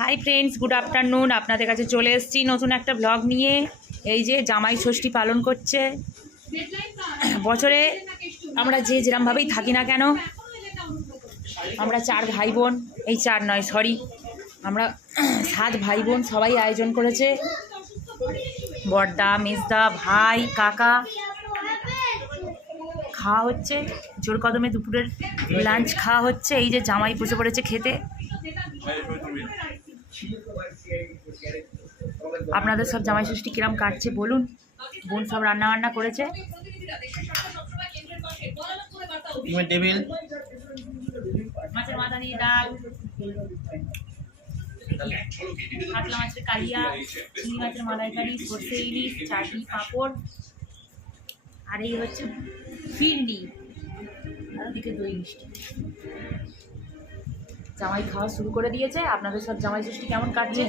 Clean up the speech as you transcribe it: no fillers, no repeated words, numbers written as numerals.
Hi friends, good afternoon. আপনাদের কাছে চলে এসেছি নতুন একটা ব্লগ নিয়ে। এই যে জামাই ষষ্ঠী পালন করছে। বছরে আমরা যে যেরমভাবেই থাকি না কেন, আমরা 4 ভাই বোন, এই 4 নয় সরি, আমরা 7 ভাই বোন সবাই আয়োজন করেছে। বড়দা, মেজদা, ভাই, কাকা। খাওয়া হচ্ছে জোর কদমে, দুপুরের লাঞ্চ খাওয়া হচ্ছে। এই যে জামাই বসে পড়েছে খেতে। আপনাদের সব জামাই ষষ্ঠী কিরম কাটছে বলুন। বোন সব রান্না বান্না করেছে। মাছের মাথা দিয়ে ডাল, কাতলা মাছের কালিয়া, চিংড়ি মাছের মালাইকারি, সর্ষে ইলিশ, চাটনি, পাঁপড়, আর এই হচ্ছে ফিরনি, আর ওদিকে দই মিষ্টি। জামাই খাওয়া শুরু করে দিয়েছে। আপনাদের সব জামাই ষষ্ঠী কেমন কাটছে?